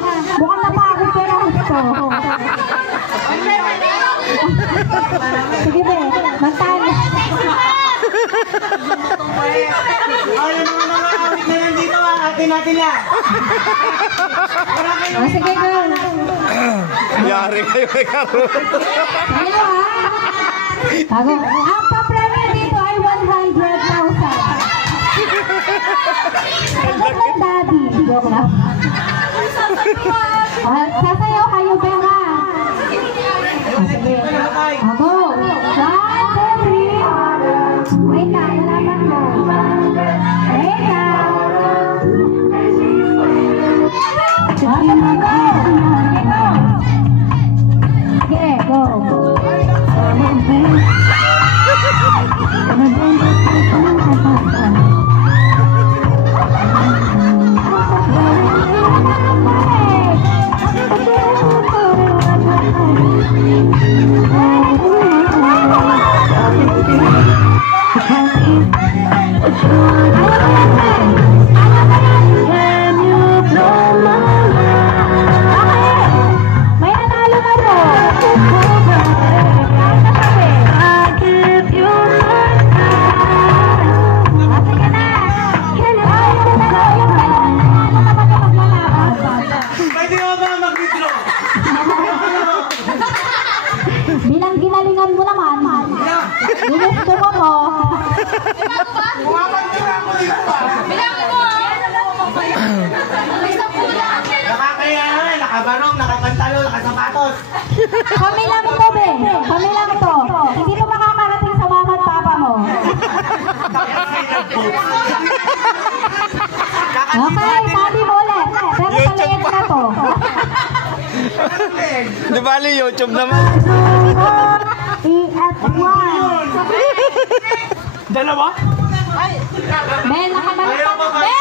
Mukhang napagod pero gusto. Sige be, magtalo. Ay, yung mga awit na yan dito, atin natin yan. Sige girl. Yari kayo kay Karo. Hello Bago. Ang pa-premier dito ay 100,000. Sagot lang daddy. Joke lang. Sasayaw kayo ba nga? Sige. Ako. 1, 2, 3. Wait na, nalaman mo. Wait na. Okay na, go. Sige, go. Bilang ginalingan mo naman. Ginusto mo mo. Bilangin mo. Nakakaya na, nakabarong, nakapantalo, nakasapatos. Kami lang ito, be. Kami lang ito. Hindi ito makakarating sa mama at papa mo. Okay, sabi mo ulit. Pero palayan na to. Di bali YouTube naman. EF1. Dalawa? Ben, nakabalik ka. Ben!